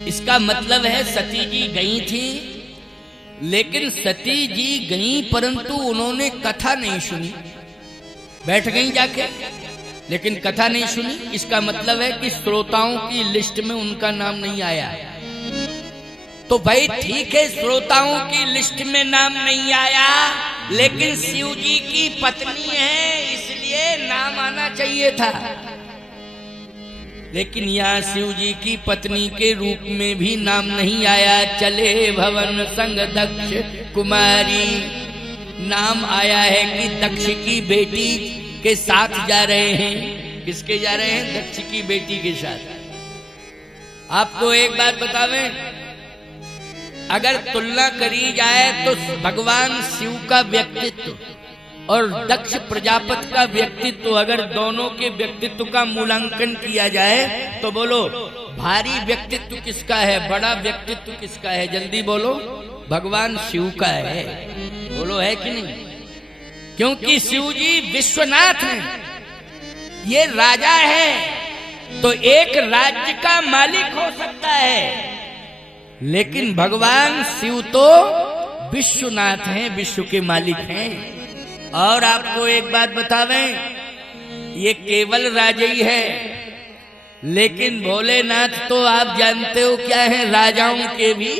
इसका मतलब है सती जी गई थी, लेकिन सती जी गई परंतु उन्होंने कथा नहीं सुनी, बैठ गई जाके लेकिन कथा नहीं सुनी। इसका मतलब है कि श्रोताओं की लिस्ट में उनका नाम नहीं आया। तो भाई ठीक है, श्रोताओं की लिस्ट में नाम नहीं आया, लेकिन शिव जी की पत्नी है इसलिए नाम आना चाहिए था। लेकिन यहाँ शिव जी की पत्नी के रूप में भी नाम नहीं आया। चले भवन संग दक्ष कुमारी, नाम आया है कि दक्ष की बेटी के साथ जा रहे हैं। किसके जा रहे हैं? दक्ष की बेटी के साथ। आपको एक बात बतावें, अगर तुलना करी जाए तो भगवान शिव का व्यक्तित्व और दक्ष प्रजापति का व्यक्तित्व, अगर दोनों के व्यक्तित्व का मूल्यांकन किया जाए तो बोलो भारी व्यक्तित्व किसका है, बड़ा व्यक्तित्व किसका है? जल्दी बोलो। भगवान शिव का है। बोलो है कि नहीं? क्योंकि शिव जी विश्वनाथ हैं, ये राजा है तो एक राज्य का मालिक हो सकता है, लेकिन भगवान शिव तो विश्वनाथ हैं, विश्व के मालिक हैं। और आपको एक बात बतावें, ये केवल राजा ही है, लेकिन भोलेनाथ तो आप जानते हो क्या है, राजाओं के भी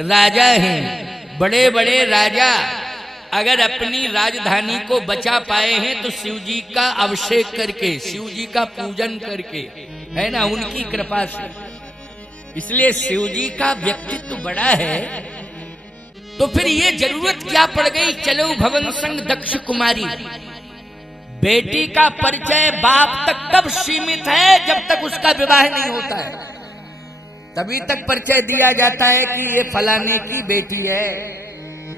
राजा हैं। बड़े बड़े राजा अगर अपनी राजधानी को बचा पाए हैं तो शिव जी का अभिषेक करके, शिव जी का पूजन करके, है ना, उनकी कृपा से। इसलिए शिव जी का व्यक्तित्व बड़ा है। तो फिर ये जरूरत क्या पड़ गई, चलो भवन संग दक्ष कुमारी। बेटी का परिचय बाप तक तब सीमित है जब तक उसका विवाह नहीं होता है, तभी तक परिचय दिया जाता है कि ये फलाने की बेटी है।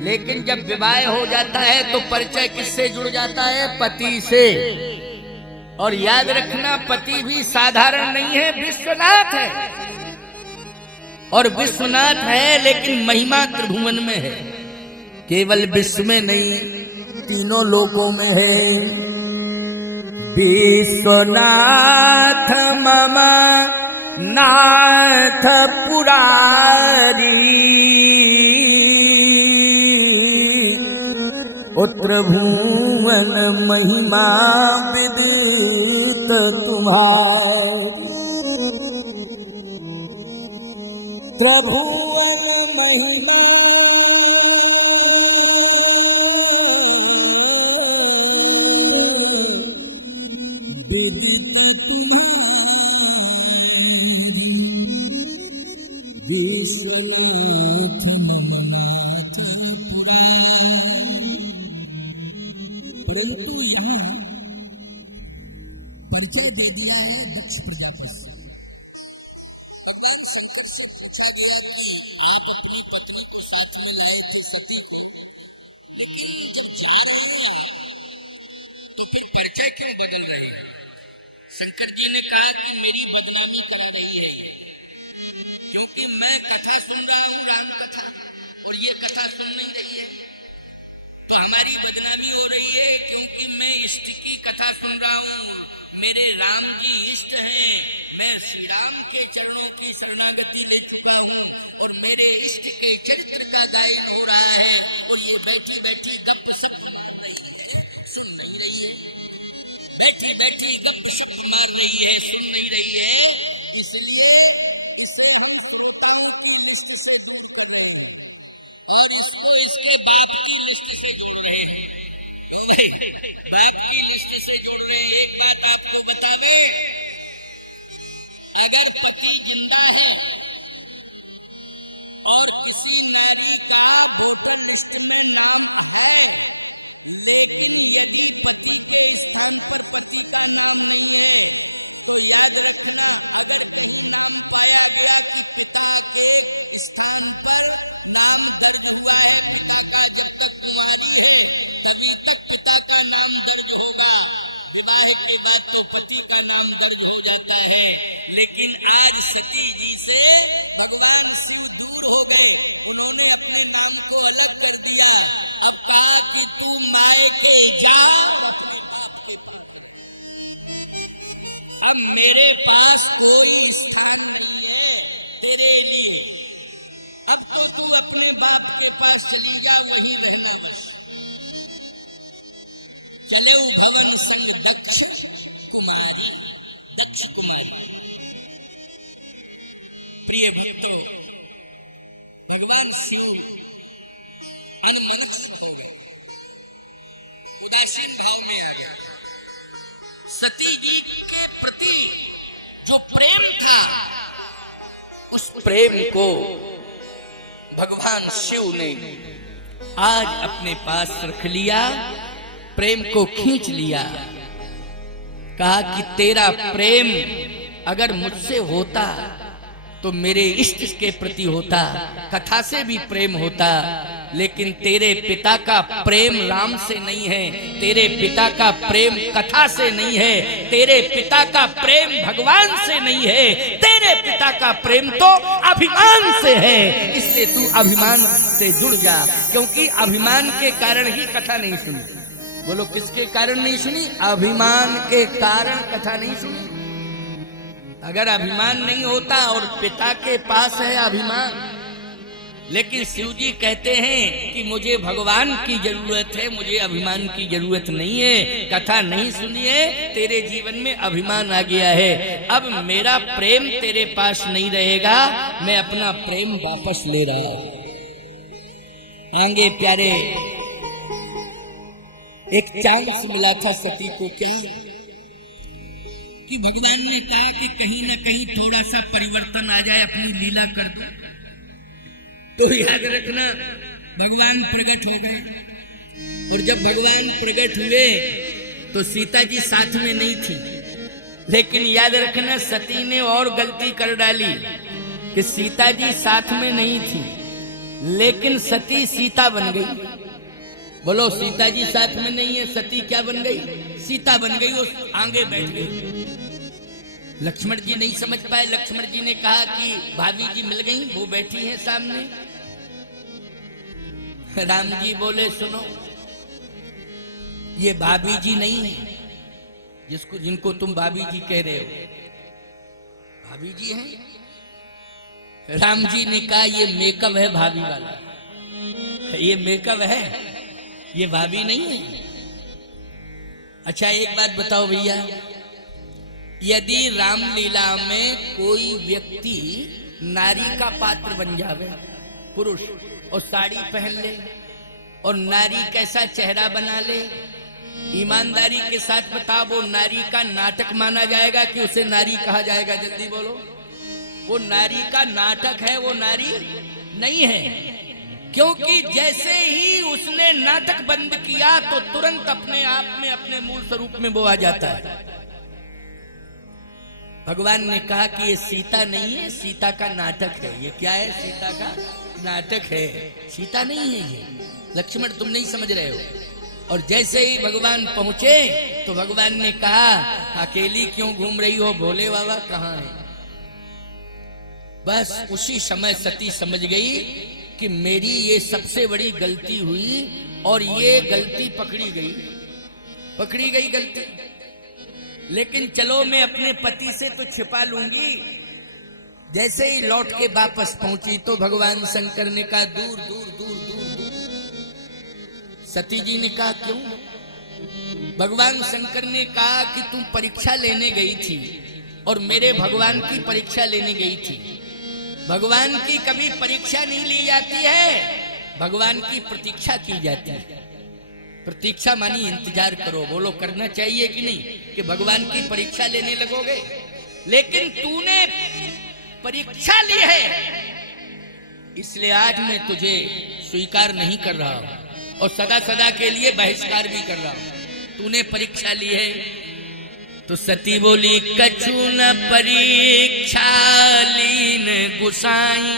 लेकिन जब विवाह हो जाता है तो परिचय किससे जुड़ जाता है? पति से। और याद रखना, पति भी साधारण नहीं है, विश्वनाथ है। और विश्वनाथ है लेकिन महिमा त्रिभुवन में है, केवल विश्व में नहीं, तीनों लोकों में है। विश्वनाथ मम नाथ पुरारी, उत्र भुवन महिमा विदित तुम्हारी। प्रभु महिमा विश्वनाथ ममनाथ परिचय दे दिया है। शंकर जी ने कहा कि मेरी बदनामी कर रही है, क्योंकि मैं कथा सुन रहा हूँ, राम कथा, और ये कथा सुन नहीं रही है, तो हमारी बदनामी हो रही है। क्योंकि मैं इष्ट की कथा सुन रहा हूँ, मेरे राम जी इष्ट हैं, मैं श्री राम के चरणों की शरणागति ले चुका हूँ और मेरे इष्ट के चरित्र का गायन हो रहा है, और ये बैठी बैठी गप सप बैठी बैठी गपशप मार रही है, सुन नहीं रही है। इसलिए इसे हम श्रोताओं की लिस्ट से दूर कर रहे हैं और इसको इसके बाप की लिस्ट से जोड़ रहे हैं। बाप की लिस्ट से जोड़ रहे हैं। एक बात आपको बतावे, अगर पति जिंदा है और किसी नारी का वोटर लिस्ट में नाम है, लेकिन यदि पति के स्थान पर पति का नाम नहीं है, तो याद रखना, अगर नाम पाया गया कि पिता के स्थान पर नाम दर्ज हुआ है, पिता का जब तक कुंवारी है तभी तक पिता का नाम दर्ज होगा। विवाह के बाद तो पति के नाम दर्ज हो जाता है। लेकिन आज सती जी से भगवान शिव दूर हो गए, उन्होंने अपने नाम को अलग कर दिया। अब कहा कि तू मायके जा, अब मेरे पास कोई स्थान नहीं है तेरे लिए। अब तो तू अपने बाप के पास चली जा, वही रहना बस। चले भवन संग दक्ष कुमारी, दक्ष कुमारी। प्रिय भक्तों, भगवान शिव अनमनस्क हो गए, उदासीन भाव में आ गया। सती जी के प्रति जो प्रेम था, उस प्रेम को भगवान शिव ने आज अपने पास रख लिया, प्रेम को खींच लिया। कहा कि तेरा प्रेम अगर मुझसे होता तो मेरे इष्ट के प्रति होता, कथा से भी प्रेम होता, लेकिन तेरे पिता का प्रेम राम से नहीं है, तेरे पिता का प्रेम कथा से नहीं है, तेरे पिता का प्रेम भगवान से नहीं है, तेरे पिता का प्रेम तो अभिमान से है। इसलिए तू अभिमान से जुड़ जा, क्योंकि अभिमान के कारण ही कथा नहीं सुनी। बोलो किसके कारण नहीं सुनी? अभिमान के कारण कथा नहीं सुनी। अगर अभिमान नहीं होता, और पिता के पास है अभिमान, लेकिन शिव जी कहते हैं कि मुझे भगवान की जरूरत है, मुझे अभिमान की जरूरत नहीं है। कथा नहीं सुनिए, तेरे जीवन में अभिमान आ गया है, अब मेरा प्रेम तेरे पास नहीं रहेगा, मैं अपना प्रेम वापस ले रहा हूं। आगे प्यारे, एक चांस मिला था सती को, क्या कि भगवान ने कहा कि कहीं ना कहीं थोड़ा सा परिवर्तन आ जाए, अपनी लीला कर दो। तो याद रखना, भगवान प्रकट हो गए, और जब भगवान प्रकट हुए तो सीता जी साथ में नहीं थी। लेकिन याद रखना, सती ने और गलती कर डाली कि सीता जी साथ में नहीं थी, लेकिन सती सीता बन गई। बोलो, सीता जी साथ में नहीं है, सती क्या बन गई? सीता बन गई, उस आगे बैठ गई। लक्ष्मण जी नहीं समझ पाए। लक्ष्मण जी ने कहा कि भाभी जी मिल गई, वो बैठी हैं सामने। राम जी बोले, सुनो, ये भाभी जी नहीं है जिनको तुम भाभी जी कह रहे हो, भाभी जी हैं। राम जी ने कहा, ये मेकअप है भाभी वाला, ये मेकअप है, ये भाभी नहीं है। अच्छा एक बात बताओ भैया, यदि रामलीला में कोई व्यक्ति नारी का पात्र बन जावे, पुरुष, और साड़ी पहन ले, और नारी कैसा चेहरा बना ले, ईमानदारी के साथ बता, वो नारी का नाटक माना जाएगा कि उसे नारी कहा जाएगा? जल्दी बोलो। वो नारी का नाटक है, वो नारी नहीं है। क्योंकि जैसे ही उसने नाटक बंद किया तो तुरंत अपने आप में, अपने मूल स्वरूप में वो आ जाता है। भगवान ने कहा कि ये सीता नहीं है, सीता का नाटक है। ये क्या है? सीता का नाटक है, सीता नहीं है ये। लक्ष्मण तुम नहीं समझ रहे हो। और जैसे ही भगवान पहुंचे तो भगवान ने कहा, अकेली क्यों घूम रही हो, भोले बाबा कहाँ है? बस उसी समय सती समझ गई कि मेरी ये सबसे बड़ी गलती हुई, और ये गलती पकड़ी गई गलती। लेकिन चलो, मैं अपने पति से तो छिपा लूंगी। जैसे ही लौट के वापस पहुंची तो भगवान शंकर ने कहा, दूर दूर दूर दूर दूर। सती जी ने कहा, क्यों? भगवान शंकर ने कहा कि तुम परीक्षा लेने गई थी, और मेरे भगवान की परीक्षा लेने गई थी। भगवान की कभी परीक्षा नहीं ली जाती है, भगवान की प्रतीक्षा की जाती है। प्रतीक्षा मानी इंतजार करो। बोलो, करना चाहिए कि नहीं कि भगवान की परीक्षा लेने लगोगे? लेकिन तूने परीक्षा ली है, इसलिए आज मैं तुझे स्वीकार नहीं कर रहा हूं, और सदा सदा के लिए बहिष्कार भी कर रहा हूं। तूने परीक्षा ली है। तो सती बोली, कछु न परीक्षा लीन गुसाई।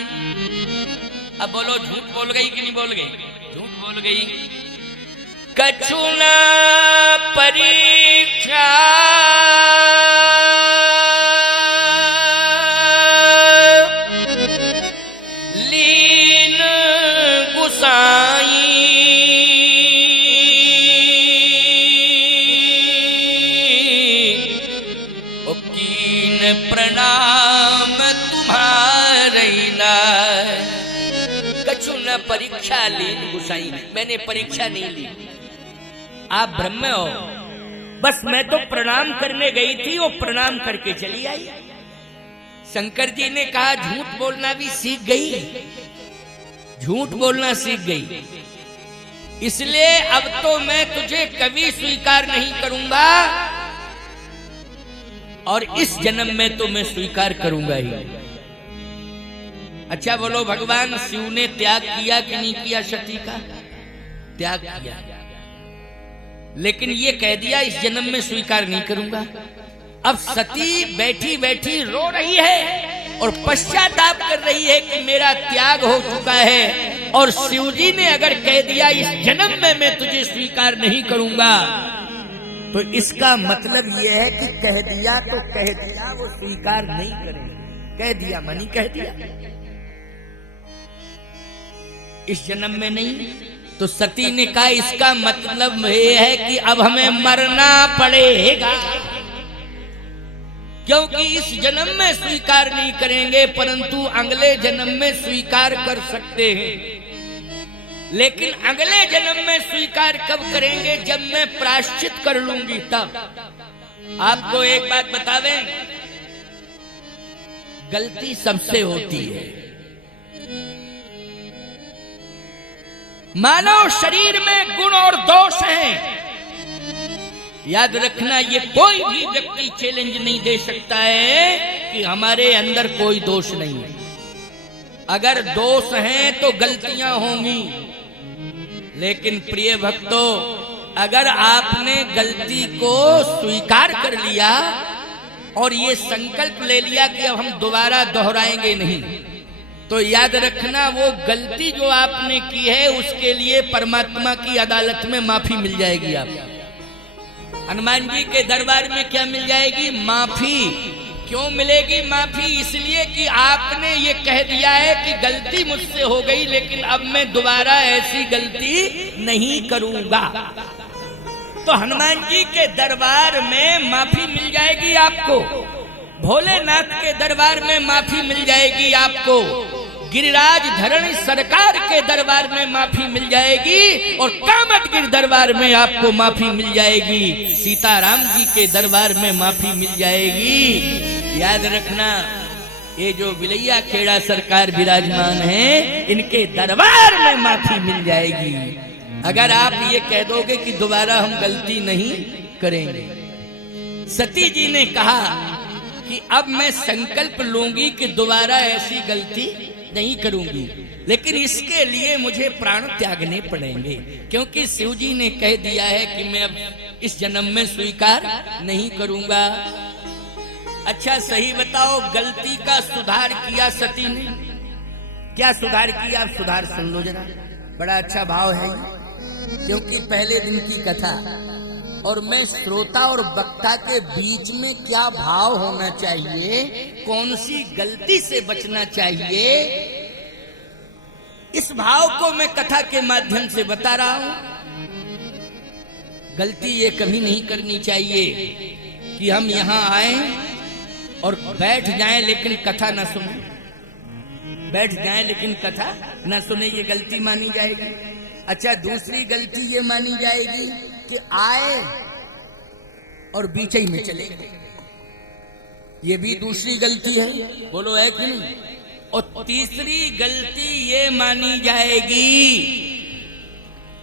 अब बोलो, झूठ बोल गई कि नहीं बोल गई? झूठ बोल गई। कछु न परीक्षा लीन गुसाई, कीन प्रणाम तुम्हारे ना। कछु न परीक्षा लीन गुसाई, मैंने परीक्षा नहीं ली, आप ब्रह्म हो। बस मैं तो प्रणाम करने गई थी, वो प्रणाम करके चली आई। शंकर जी ने कहा झूठ बोलना भी सीख गई, झूठ बोलना सीख गई, इसलिए अब तो मैं तुझे कभी स्वीकार नहीं करूंगा, और इस जन्म में तो मैं स्वीकार करूंगा ही। अच्छा बोलो, भगवान शिव ने त्याग किया कि नहीं किया? सती का त्याग किया, लेकिन ये कह दिया इस जन्म में स्वीकार नहीं करूंगा। अब सती बैठी बैठी रो रही है और पश्चाताप कर रही है कि मेरा त्याग हो चुका है, और शिव जी ने अगर कह दिया इस जन्म में मैं तुझे स्वीकार नहीं करूंगा, तो इसका मतलब यह है कि कह दिया तो कह दिया, वो स्वीकार नहीं करेंगे। कह दिया मानी कह दिया, इस जन्म में नहीं। तो सती ने कहा इसका मतलब यह है कि अब हमें मरना पड़ेगा, क्योंकि इस जन्म में स्वीकार नहीं करेंगे, परंतु अगले जन्म में स्वीकार कर सकते हैं। लेकिन अगले जन्म में स्वीकार कब करेंगे? जब मैं प्रायश्चित कर लूंगी तब। आपको एक बात बतावें, गलती सबसे होती है। मानव शरीर में गुण और दोष हैं, याद रखना, ये कोई भी व्यक्ति चैलेंज नहीं दे सकता है कि हमारे अंदर कोई दोष नहीं है। अगर दोष हैं तो गलतियां होंगी, लेकिन प्रिय भक्तों, अगर आपने गलती को स्वीकार कर लिया और ये संकल्प ले लिया कि अब हम दोबारा दोहराएंगे नहीं, तो याद रखना वो गलती जो आपने की है उसके लिए परमात्मा की अदालत में माफी मिल जाएगी। आपको हनुमान जी के दरबार में क्या मिल जाएगी? माफी। क्यों मिलेगी माफी? इसलिए कि आपने ये कह दिया है कि गलती मुझसे हो गई, लेकिन अब मैं दोबारा ऐसी गलती नहीं करूंगा। तो हनुमान जी के दरबार में माफी मिल जाएगी आपको, भोलेनाथ के दरबार में माफी मिल जाएगी आपको, गिरिराज धरणी सरकार के दरबार में माफी मिल जाएगी, और कामतगिर दरबार में आपको माफी मिल जाएगी, सीताराम जी के दरबार में माफी मिल जाएगी। याद रखना, ये जो विलैया खेड़ा सरकार विराजमान है, इनके दरबार में माफी मिल जाएगी, अगर आप ये कह दोगे कि दोबारा हम गलती नहीं करेंगे। सती जी ने कहा कि अब मैं संकल्प लूंगी कि दोबारा ऐसी गलती नहीं करूंगी, लेकिन इसके लिए मुझे प्राण त्यागने पड़ेंगे, क्योंकि शिव जी ने कह दिया है कि मैं अब इस जन्म में स्वीकार नहीं करूंगा। अच्छा सही बताओ, गलती का सुधार किया सती ने? क्या सुधार किया? आप सुधार सुन लो जरा, बड़ा अच्छा भाव है, क्योंकि पहले दिन की कथा और मैं श्रोता और वक्ता के बीच में क्या भाव होना चाहिए, कौन सी गलती से बचना चाहिए, इस भाव को मैं कथा के माध्यम से बता रहा हूं। गलती ये कभी नहीं करनी चाहिए कि हम यहां आए और बैठ जाएं लेकिन कथा न सुने, बैठ जाएं लेकिन कथा न सुने, ये गलती मानी जाएगी। अच्छा दूसरी गलती ये मानी जाएगी कि आए और बीच ही में चले गए, ये भी दूसरी गलती है, बोलो है कि नहीं? और तीसरी गलती ये मानी जाएगी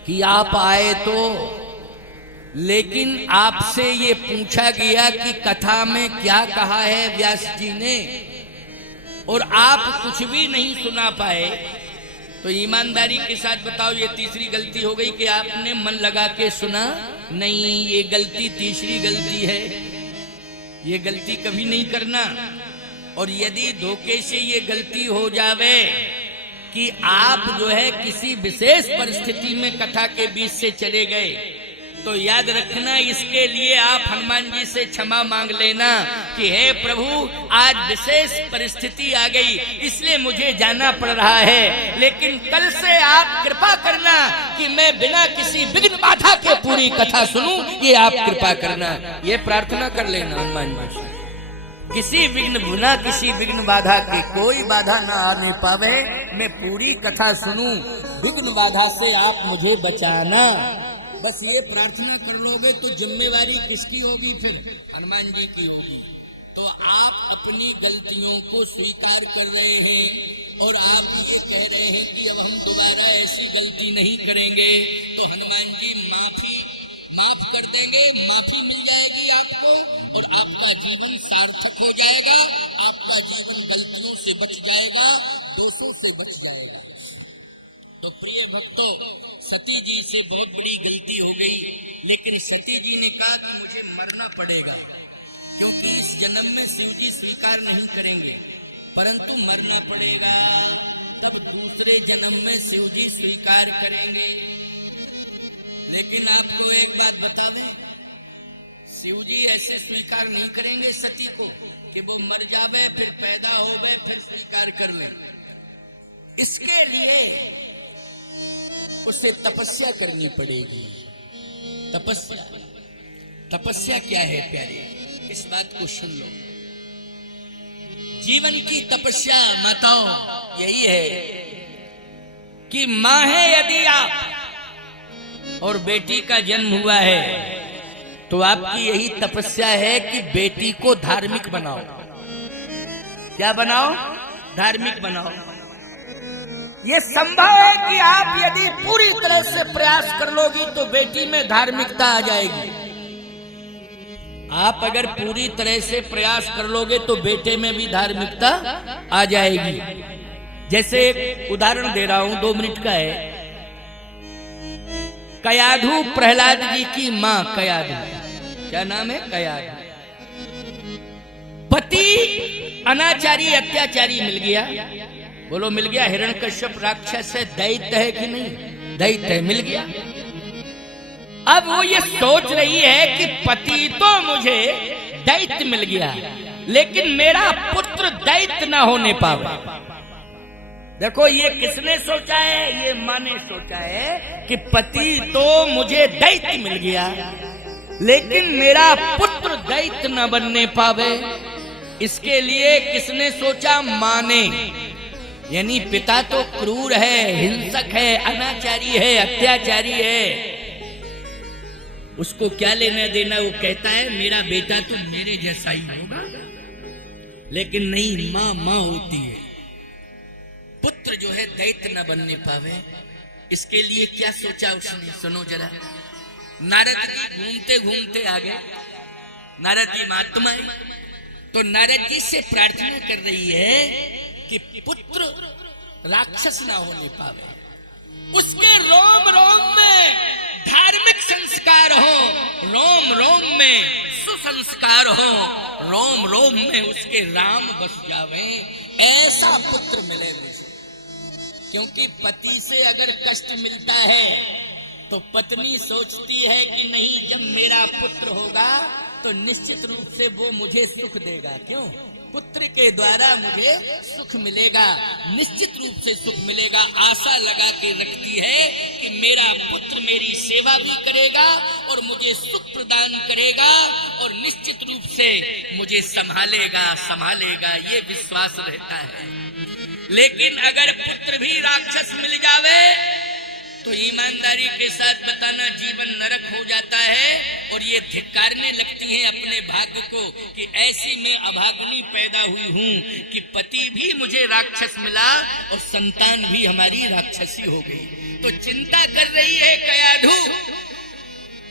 कि आप आए तो, लेकिन आपसे ये पूछा गया कि कथा में क्या कहा है व्यास जी ने, और आप कुछ भी नहीं सुना पाए, तो ईमानदारी के साथ बताओ ये तीसरी गलती हो गई कि आपने मन लगा के सुना नहीं। ये गलती तीसरी गलती है, ये गलती कभी नहीं करना। और यदि धोखे से ये गलती हो जावे कि आप जो है किसी विशेष परिस्थिति में कथा के बीच से चले गए, तो याद रखना इसके लिए आप हनुमान जी से क्षमा मांग लेना कि हे प्रभु आज विशेष परिस्थिति आ गई इसलिए मुझे जाना पड़ रहा है, लेकिन कल से आप कृपा करना कि मैं बिना किसी विघ्न बाधा के पूरी कथा सुनूं, ये आप कृपा करना, ये प्रार्थना कर लेना हनुमान जी से। किसी विघ्न भुना किसी विघ्न बाधा के, कोई बाधा ना आने पावे, मैं पूरी कथा सुनूं, विघ्न बाधा से आप मुझे बचाना। बस ये प्रार्थना कर लोगे तो जिम्मेवारी किसकी होगी? फिर हनुमान जी की होगी। तो आप अपनी गलतियों को स्वीकार कर रहे हैं और आप ये कह रहे हैं कि अब हम दोबारा ऐसी गलती नहीं करेंगे, तो हनुमान जी माफ कर देंगे, माफी मिल जाएगी आपको और आपका जीवन सार्थक हो जाएगा, आपका जीवन गलतियों से बच जाएगा, दोषों से बच जाएगा। तो प्रिय भक्तों, सती जी से बहुत बड़ी गलती हो गई, लेकिन सती जी ने कहा कि मुझे मरना पड़ेगा, क्योंकि इस जन्म में शिव जी स्वीकार नहीं करेंगे, परंतु मरना पड़ेगा, तब दूसरे जन्म में शिव जी स्वीकार करेंगे। लेकिन आपको एक बात बता दें, शिव जी ऐसे स्वीकार नहीं करेंगे सती को कि वो मर जावे फिर पैदा हो गए फिर स्वीकार कर ले। इसके लिए उसे तपस्या करनी पड़ेगी। तपस्या क्या है प्यारे? इस बात को सुन लो। जीवन की तपस्या माताओं यही है कि मां है यदि आप और बेटी का जन्म हुआ है तो आपकी यही तपस्या है कि बेटी को धार्मिक बनाओ। क्या बनाओ? धार्मिक बनाओ। ये संभव है कि आप यदि पूरी तरह से प्रयास कर लोगी तो बेटी में धार्मिकता आ जाएगी। आप अगर पूरी तरह से प्रयास कर लोगे तो बेटे में भी धार्मिकता आ जाएगी। जैसे एक उदाहरण दे रहा हूं, 2 मिनट का है। कयाधु प्रहलाद जी की मां कयाधु, क्या नाम है? कयाधु। पति अनाचारी अत्याचारी मिल गया। बोलो मिल गया। हिरण्यकश्यप राक्षस है, दैत्य है कि नहीं? दैत्य है, मिल गया। अब वो ये सोच रही है कि पति तो मुझे दैत्य मिल गया, लेकिन मेरा पुत्र दैत्य ना होने पावे। देखो ये किसने सोचा है? ये मां ने सोचा है कि पति तो मुझे दैत्य मिल गया, लेकिन मेरा पुत्र दैत्य न बनने पावे। इसके लिए किसने सोचा? मां ने। यानी पिता तो क्रूर है, हिंसक है, अनाचारी है, अत्याचारी है, उसको क्या लेना देना। वो कहता है मेरा बेटा तो मेरे जैसा ही होगा, लेकिन नहीं, मां होती है। पुत्र जो है दैत्य न बनने पावे, इसके लिए क्या सोचा उसने? सुनो जरा। नारद जी घूमते घूमते आ गए। नारद जी महात्मा है, तो नारद जी से प्रार्थना कर रही है कि पुत्र राक्षस ना होने पावे, उसके रोम रोम में धार्मिक संस्कार हो, रोम रोम में सुसंस्कार हो, रोम रोम में उसके राम बस जावे, ऐसा पुत्र मिले मुझे। क्योंकि पति से अगर कष्ट मिलता है तो पत्नी सोचती है कि नहीं, जब मेरा पुत्र होगा तो निश्चित रूप से वो मुझे सुख देगा। क्यों? पुत्र के द्वारा मुझे सुख मिलेगा, निश्चित रूप से सुख मिलेगा। आशा लगा के रखती है कि मेरा पुत्र मेरी सेवा भी करेगा और मुझे सुख प्रदान करेगा और निश्चित रूप से मुझे संभालेगा, ये विश्वास रहता है। लेकिन अगर पुत्र भी राक्षस मिल जावे तो ईमानदारी के साथ बताना, जीवन नरक हो जाता है और ये धिक्कारने लगती हैं अपने भाग्य को कि ऐसी मैं अभागनी पैदा हुई हूं कि पति भी मुझे राक्षस मिला और संतान भी हमारी राक्षसी हो गई। तो चिंता कर रही है कयाधु।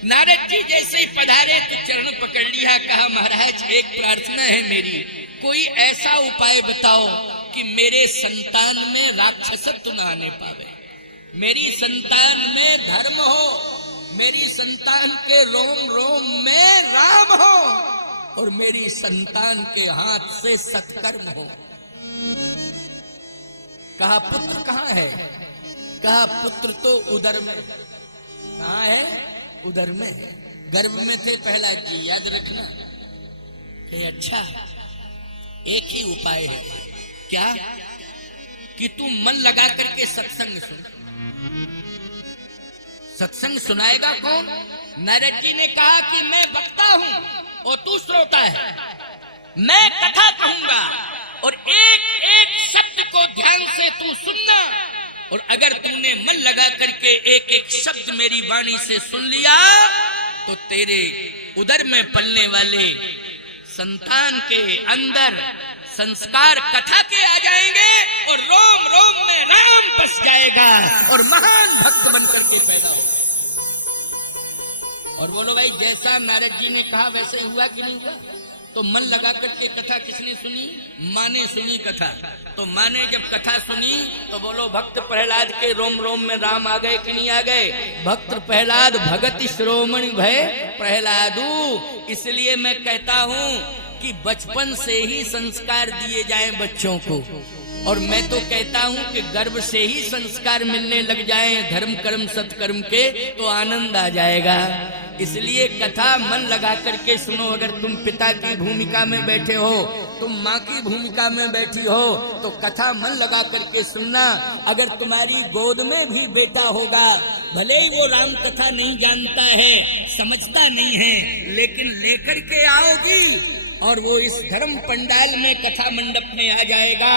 नारद जी जैसे ही पधारे तो चरण पकड़ लिया, कहा महाराज एक प्रार्थना है मेरी, कोई ऐसा उपाय बताओ कि मेरे संतान में राक्षसत्व न आने पावे, मेरी संतान में धर्म हो, मेरी संतान के रोम रोम में राम हो और मेरी संतान के हाथ से सत्कर्म हो। कहा पुत्र कहाँ है? कहा पुत्र तो उदर में। कहाँ है? उदर में। गर्भ में थे प्रहलाद जी, याद रखना। अच्छा, एक ही उपाय है। क्या? कि तू मन लगा करके सत्संग सुन। सत्संग सुनाएगा कौन? नारद जी ने कहा कि मैं वक्ता हूं और तू श्रोता है। मैं कथा कहूंगा और एक एक शब्द को ध्यान से तू सुनना, और अगर तूने मन लगा करके एक एक शब्द मेरी वाणी से सुन लिया तो तेरे उदर में पलने वाले संतान के अंदर संस्कार कथा के आ जाएंगे और रोम रोम में राम बस जाएगा और महान भक्त बनकर के पैदा होगा। और बोलो भाई, जैसा नारद जी ने कहा वैसे ही हुआ कि नहीं हुआ? तो मन लगा करके कथा किसने सुनी? माँ ने सुनी कथा। तो माँ ने जब कथा सुनी तो बोलो भक्त प्रहलाद के रोम रोम में राम आ गए कि नहीं आ गए? भक्त प्रहलाद भगत श्रोमणि भय प्रहलादू। इसलिए मैं कहता हूँ कि बचपन से ही संस्कार दिए जाएं बच्चों को, और मैं तो कहता हूँ कि गर्भ से ही संस्कार मिलने लग जाएं धर्म कर्म सत्कर्म के, तो आनंद आ जाएगा। इसलिए कथा मन लगा करके सुनो। अगर तुम पिता की भूमिका में बैठे हो, तुम माँ की भूमिका में बैठी हो, तो कथा मन लगा करके सुनना। अगर तुम्हारी गोद में भी बेटा होगा, भले ही वो राम कथा नहीं जानता है, समझता नहीं है, लेकिन लेकर के आओगी और वो इस धर्म पंडाल में कथा मंडप में आ जाएगा,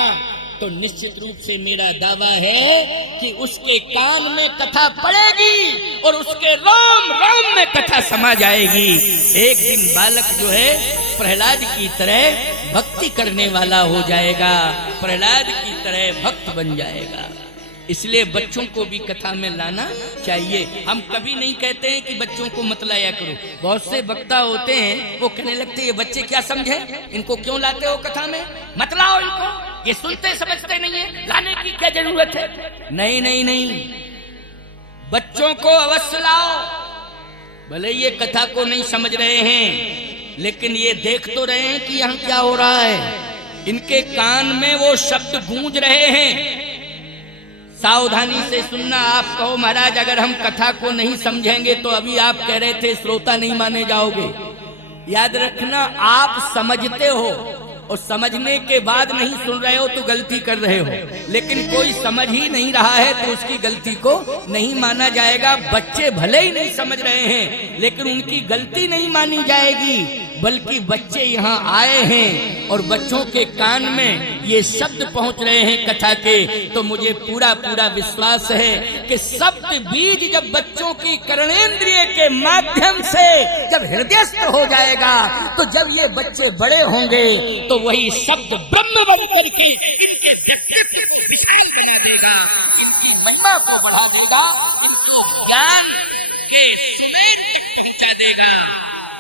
तो निश्चित रूप से मेरा दावा है कि उसके कान में कथा पड़ेगी और उसके रोम रोम में कथा समा जाएगी। एक दिन बालक जो है प्रहलाद की तरह भक्ति करने वाला हो जाएगा, प्रहलाद की तरह भक्त बन जाएगा। इसलिए बच्चों को भी कथा में लाना चाहिए। हम कभी नहीं कहते हैं कि बच्चों को मत लाया करो। बहुत से वक्ता होते हैं, वो कहने लगते हैं ये बच्चे क्या समझे, इनको क्यों लाते हो कथा में, मत लाओ इनको, ये सुनते समझते नहीं है, लाने की क्या जरूरत है। नहीं नहीं नहीं, बच्चों को अवश्य लाओ। भले ये कथा को नहीं समझ रहे हैं, लेकिन ये देख तो रहे हैं कि यहाँ क्या हो रहा है। इनके कान में वो शब्द गूंज रहे हैं। सावधानी से सुनना। आप कहो महाराज अगर हम कथा को नहीं समझेंगे तो अभी आप कह रहे थे श्रोता नहीं माने जाओगे। याद रखना, आप समझते हो और समझने के बाद नहीं सुन रहे हो तो गलती कर रहे हो, लेकिन कोई समझ ही नहीं रहा है तो उसकी गलती को नहीं माना जाएगा। बच्चे भले ही नहीं समझ रहे हैं, लेकिन उनकी गलती नहीं मानी जाएगी, बल्कि बच्चे यहाँ आए हैं और बच्चों के कान में ये शब्द पहुंच रहे हैं कथा के, तो मुझे पूरा पूरा विश्वास है कि शब्द बीज जब बच्चों की कर्णेंद्रिय के माध्यम से जब हृदयस्थ हो जाएगा, तो जब ये बच्चे बड़े होंगे तो वही शब्द ब्रह्म बनकर के इनके व्यक्तित्व को विशाल बना देगा, इनकी महिमा को बढ़ा देगा, इनको ज्ञान के सुमेर तक पहुंचा देगा।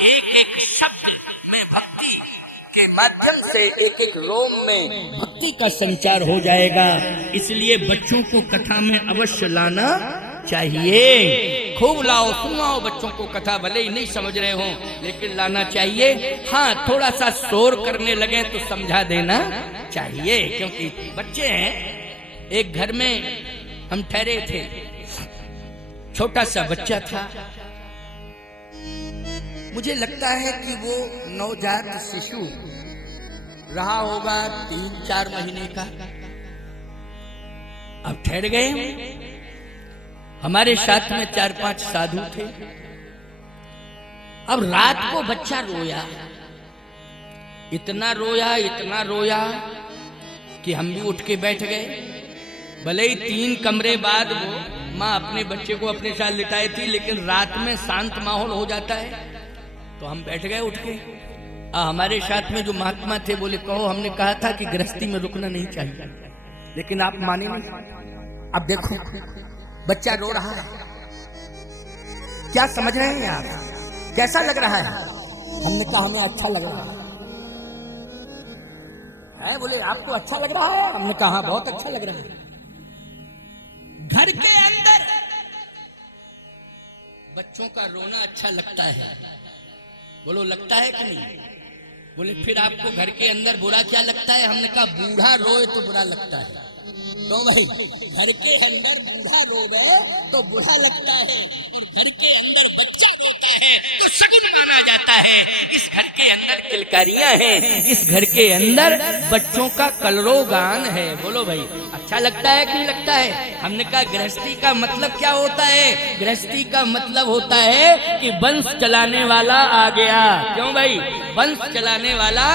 एक एक शब्द में भक्ति के माध्यम से एक एक रोम में भक्ति का संचार हो जाएगा। इसलिए बच्चों को कथा में अवश्य लाना चाहिए। खूब लाओ, सुनाओ बच्चों को कथा, भले ही नहीं समझ रहे हो लेकिन लाना चाहिए। हाँ, थोड़ा सा शोर करने लगे तो समझा देना चाहिए, क्योंकि बच्चे हैं। एक घर में हम ठहरे थे, छोटा सा बच्चा था। मुझे लगता है कि वो नवजात शिशु रहा होगा 3-4 महीने का। अब ठहर गए, हमारे साथ में 4-5 साधु थे। अब रात को बच्चा रोया, इतना रोया कि हम भी उठ के बैठ गए। भले ही 3 कमरे बाद वो माँ अपने बच्चे को अपने साथ लिटाई थी, लेकिन रात में शांत माहौल हो जाता है, तो हम बैठ गए उठ के। हमारे साथ में जो महात्मा थे बोले कहो, हमने कहा था कि गृहस्थी में रुकना नहीं चाहिए, लेकिन आप माने नहीं। अब देखो बच्चा रो रहा है, क्या समझ रहे हैं आप, कैसा लग रहा है? हमने कहा हमें अच्छा लग रहा है। बोले आपको अच्छा लग रहा है? हमने कहा बहुत अच्छा लग रहा है। घर के अंदर बच्चों का रोना अच्छा लगता है, बोलो लगता है कि नहीं? बोले फिर आपको घर के अंदर बुरा क्या लगता है? हमने कहा बूढ़ा रोए तो बुरा लगता है। तो भाई घर के अंदर बूढ़ा रोए तो बुरा लगता है, घर के अंदर बच्चा रोता है तो शगुन माना जाता है। इस घर के अंदर किलकारियां हैं, इस घर के अंदर बच्चों का कलरो गान है। बोलो भाई अच्छा लगता है कि नहीं लगता है? हमने कहा गृहस्थी का मतलब क्या होता है? गृहस्थी का मतलब होता है कि वंश चलाने वाला आ गया। क्यों भाई? वंश चलाने वाला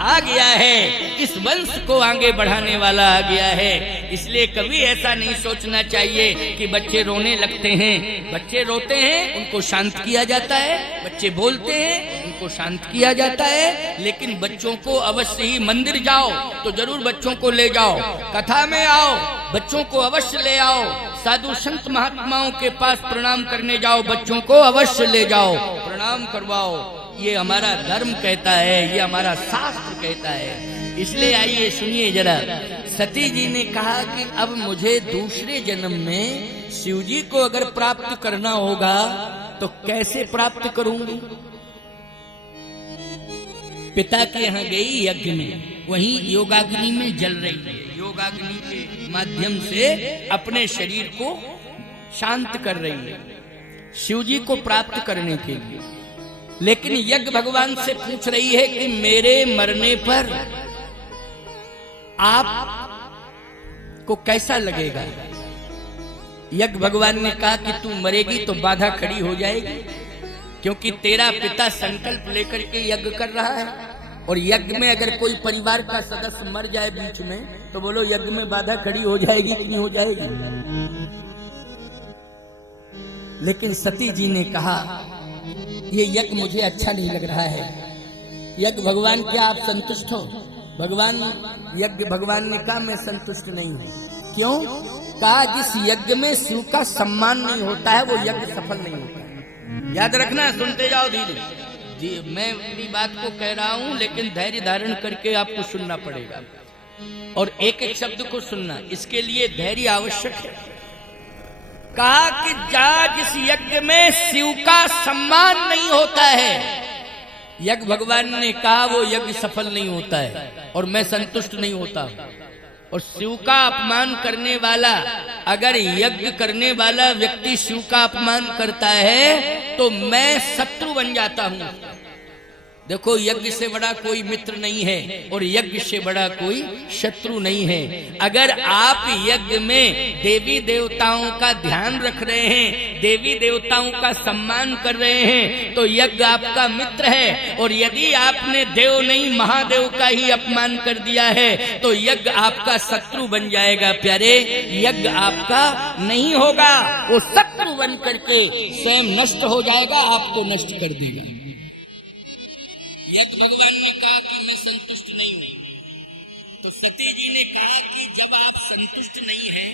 आ गया है, इस वंश को आगे बढ़ाने वाला आ गया है। इसलिए कभी ऐसा नहीं सोचना चाहिए कि बच्चे रोने लगते हैं। बच्चे रोते हैं, उनको शांत किया जाता है, बच्चे बोलते हैं, उनको शांत किया जाता है। लेकिन बच्चों को अवश्य ही, मंदिर जाओ तो जरूर बच्चों को ले जाओ, कथा में आओ बच्चों को अवश्य ले आओ, साधु संत महात्माओं के पास प्रणाम करने जाओ, बच्चों को अवश्य ले जाओ, प्रणाम करवाओ। ये हमारा धर्म कहता है, ये हमारा शास्त्र कहता है। इसलिए आइए सुनिए जरा। सती जी ने कहा कि अब मुझे दूसरे जन्म में शिव जी को अगर प्राप्त करना होगा तो कैसे प्राप्त करूंगी। पिता के यहाँ गई यज्ञ में, वहीं योगाग्नि में जल रही है, योगाग्नि के माध्यम से अपने शरीर को शांत कर रही है शिव जी को प्राप्त करने के लिए। लेकिन यज्ञ भगवान से पूछ रही है कि मेरे मरने पर आप को कैसा लगेगा। यज्ञ भगवान ने कहा कि तू मरेगी तो बाधा खड़ी हो जाएगी, क्योंकि तेरा पिता संकल्प लेकर के यज्ञ कर रहा है, और यज्ञ में अगर कोई परिवार का सदस्य मर जाए बीच में तो बोलो यज्ञ में बाधा खड़ी हो जाएगी कि नहीं हो जाएगी। लेकिन सती जी ने कहा ये यज्ञ मुझे अच्छा नहीं लग रहा है। यज्ञ भगवान, क्या आप संतुष्ट हो। भगवान, यज्ञ भगवान ने कहा मैं संतुष्ट नहीं हूं। क्यों? कहा जिस यज्ञ में शिव का सम्मान नहीं होता है वो यज्ञ सफल नहीं होता है। याद रखना, सुनते जाओ धीरे जी। मैं अपनी बात को कह रहा हूं, लेकिन धैर्य धारण करके आपको सुनना पड़ेगा और एक एक शब्द को सुनना, इसके लिए धैर्य आवश्यक है। कहा कि जिस यज्ञ में शिव का सम्मान नहीं होता है, यज्ञ भगवान ने कहा वो यज्ञ सफल नहीं होता है और मैं संतुष्ट नहीं होता। और शिव का अपमान करने वाला, अगर यज्ञ करने वाला व्यक्ति शिव का अपमान करता है तो मैं शत्रु बन जाता हूं। देखो, यज्ञ से बड़ा कोई मित्र नहीं है और यज्ञ से बड़ा कोई शत्रु नहीं है। अगर आप यज्ञ में देवी देवताओं का ध्यान रख रहे हैं, देवी देवताओं का सम्मान कर रहे हैं, तो यज्ञ आपका मित्र है। और यदि आपने देव नहीं महादेव का ही अपमान कर दिया है तो यज्ञ आपका शत्रु बन जाएगा। प्यारे, यज्ञ आपका नहीं होगा, वो शत्रु बन करके स्वयं नष्ट हो जाएगा, आपको नष्ट कर देगा। यज्ञ भगवान ने कहा कि मैं संतुष्ट नहीं हूं, तो सती जी ने कहा कि जब आप संतुष्ट नहीं हैं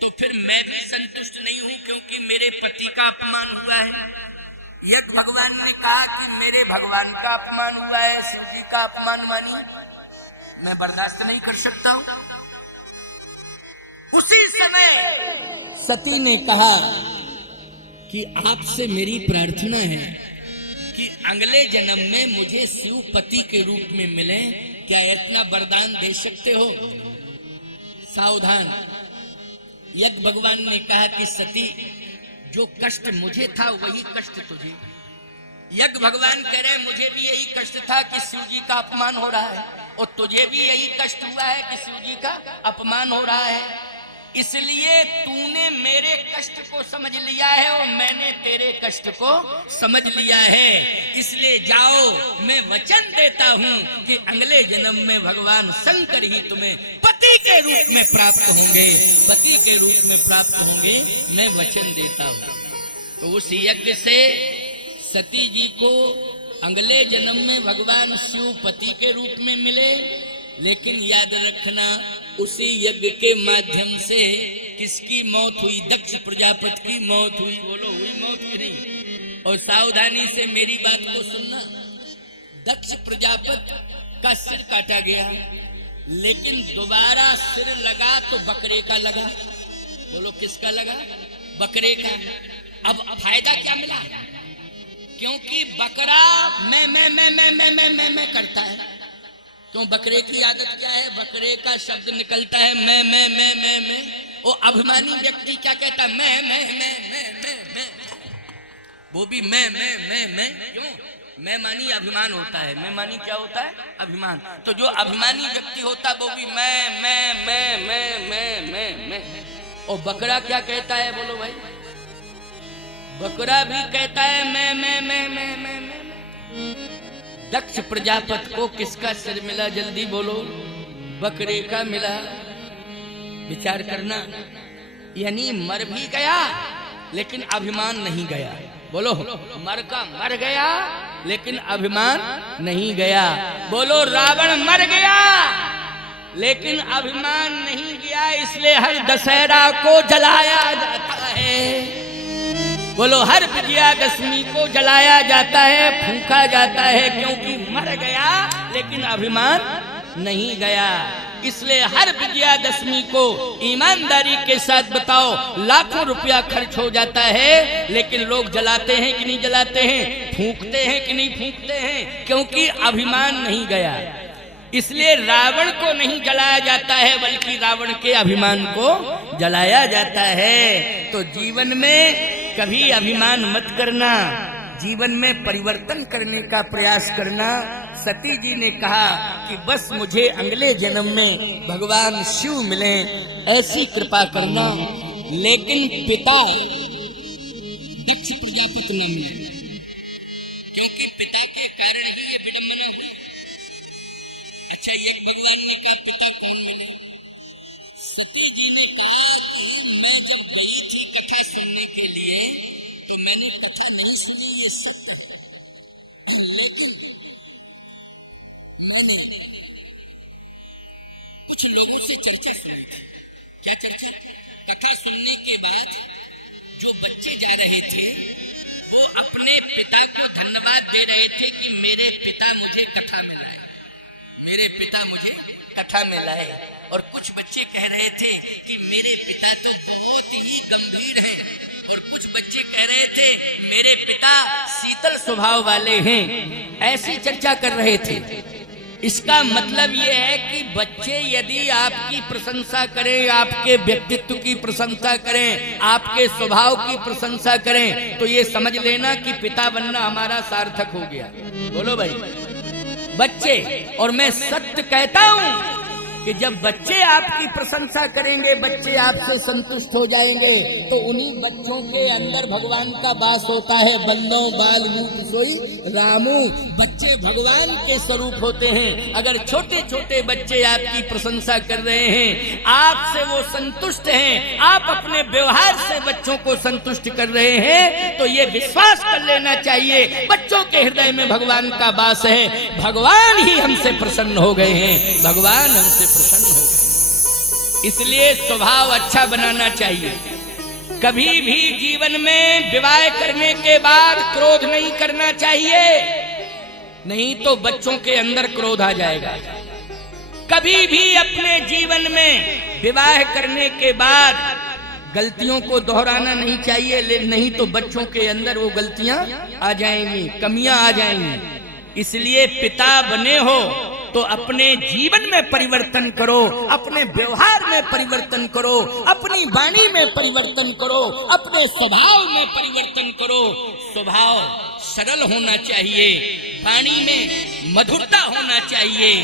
तो फिर मैं भी संतुष्ट नहीं हूं, क्योंकि मेरे पति का अपमान हुआ है। यज्ञ भगवान ने कहा कि मेरे भगवान का अपमान हुआ है, शिव जी का अपमान मानी मैं बर्दाश्त नहीं कर सकता हूं। उसी समय सती ने कहा कि आपसे मेरी प्रार्थना है कि अगले जन्म में मुझे शिव पति के रूप में मिले, क्या इतना वरदान दे सकते हो। सावधान, यज्ञ भगवान ने कहा कि सती, जो कष्ट मुझे था वही कष्ट तुझे। यज्ञ भगवान कह रहे मुझे भी यही कष्ट था कि शिव जी का अपमान हो रहा है, और तुझे भी यही कष्ट हुआ है कि शिव जी का अपमान हो रहा है। इसलिए तूने मेरे कष्ट को समझ लिया है और मैंने तेरे कष्ट को समझ लिया है। इसलिए जाओ, मैं वचन देता हूं कि अगले जन्म में भगवान शंकर ही तुम्हें पति के रूप में प्राप्त होंगे, पति के रूप में प्राप्त होंगे, मैं वचन देता हूं। तो उस यज्ञ से सती जी को अगले जन्म में भगवान शिव पति के रूप में मिले। लेकिन याद रखना, उसी यज्ञ के माध्यम से किसकी मौत हुई? दक्ष प्रजापति की मौत हुई। बोलो, हुई मौत की नहीं? और सावधानी से मेरी बात को सुनना, दक्ष प्रजापति का सिर काटा गया, लेकिन दोबारा सिर लगा तो बकरे का लगा। बोलो, किसका लगा? बकरे का। अब फायदा क्या मिला? क्योंकि बकरा मैं करता है। क्यों? बकरे की आदत क्या है? बकरे का शब्द निकलता है मैं। वो अभिमानी व्यक्ति क्या कहता है? मैं। वो भी मैं। क्यों? मैं मानी अभिमान होता है। मैं मानी क्या होता है? अभिमान। तो जो अभिमानी व्यक्ति होता है वो भी मैं। और बकरा क्या कहता है? बोलो भाई, बकरा भी कहता है मैं। दक्ष प्रजापति को किसका सिर मिला? जल्दी बोलो। बकरे का मिला। विचार करना, यानी मर भी गया लेकिन अभिमान नहीं गया। बोलो, मर का मर गया लेकिन अभिमान नहीं गया। बोलो, रावण मर गया लेकिन अभिमान नहीं गया, इसलिए हर दशहरा को जलाया जाता है। बोलो, हर विजयादशमी को जलाया जाता है, फूंका जाता है, क्योंकि मर गया लेकिन अभिमान नहीं गया। इसलिए हर विजयादशमी को ईमानदारी के साथ बताओ, लाखों रुपया खर्च हो जाता है लेकिन लोग जलाते हैं कि नहीं जलाते हैं, फूंकते हैं कि नहीं फूंकते हैं, क्योंकि अभिमान नहीं गया। इसलिए रावण को नहीं जलाया जाता है बल्कि रावण के अभिमान को जलाया जाता है। तो जीवन में कभी अभिमान मत करना, जीवन में परिवर्तन करने का प्रयास करना। सती जी ने कहा कि बस मुझे अगले जन्म में भगवान शिव मिले, ऐसी कृपा करना। लेकिन पिता दक्ष प्रजापति ने मिले, क्योंकि पिता के कारण ये विडंबना हुई। अच्छा, एक भगवान ने कहा पिता कौन मिले? सती जी ने कहा मैं जब गई थी कथा सुनने के लिए तो मैंने कथा नहीं सुनी, कुछ लोगों से चर्चा हुई। क्या चर्चा? कथा सुनने के बाद जो बच्चे जा रहे थे वो अपने पिता को धन्यवाद दे रहे थे कि मेरे पिता मुझे कथा में लाए, मेरे पिता मुझे कथा में लाए। और कुछ बच्चे कह रहे थे कि मेरे पिता तो बहुत ही गंभीर हैं, और कुछ बच्चे कह रहे थे मेरे पिता शीतल स्वभाव वाले हैं। ऐसी चर्चा कर रहे थे। इसका मतलब यह है कि बच्चे यदि आपकी प्रशंसा करें, आपके व्यक्तित्व की प्रशंसा करें, आपके स्वभाव की प्रशंसा करें, तो ये समझ लेना कि पिता बनना हमारा सार्थक हो गया। बोलो भाई बच्चे, और मैं सत्य कहता हूं कि जब बच्चे आपकी प्रशंसा करेंगे, बच्चे आपसे संतुष्ट हो जाएंगे, तो उन्हीं बच्चों के अंदर भगवान का वास होता है। बंदो बाल रूप सोई रामू, बच्चे भगवान के स्वरूप होते हैं। अगर छोटे छोटे बच्चे आपकी प्रशंसा कर रहे हैं, आपसे वो संतुष्ट हैं, आप अपने व्यवहार से बच्चों को संतुष्ट कर रहे हैं, तो ये विश्वास कर लेना चाहिए बच्चों के हृदय में भगवान का वास है। भगवान ही हमसे प्रसन्न हो गए हैं, भगवान हमसे प्रसन्न हो गए। इसलिए स्वभाव अच्छा बनाना चाहिए। कभी भी जीवन में विवाह करने के बाद क्रोध नहीं करना चाहिए, नहीं तो बच्चों के अंदर क्रोध आ जाएगा। कभी भी अपने जीवन में विवाह करने के बाद गलतियों को दोहराना नहीं चाहिए, नहीं तो बच्चों के अंदर वो गलतियां आ जाएंगी, कमियां आ जाएंगी। इसलिए पिता बने हो तो अपने जीवन में परिवर्तन करो, अपने व्यवहार में परिवर्तन करो, अपनी वाणी में परिवर्तन करो, अपने स्वभाव में परिवर्तन करो। स्वभाव सरल होना चाहिए, वाणी में मधुरता होना चाहिए,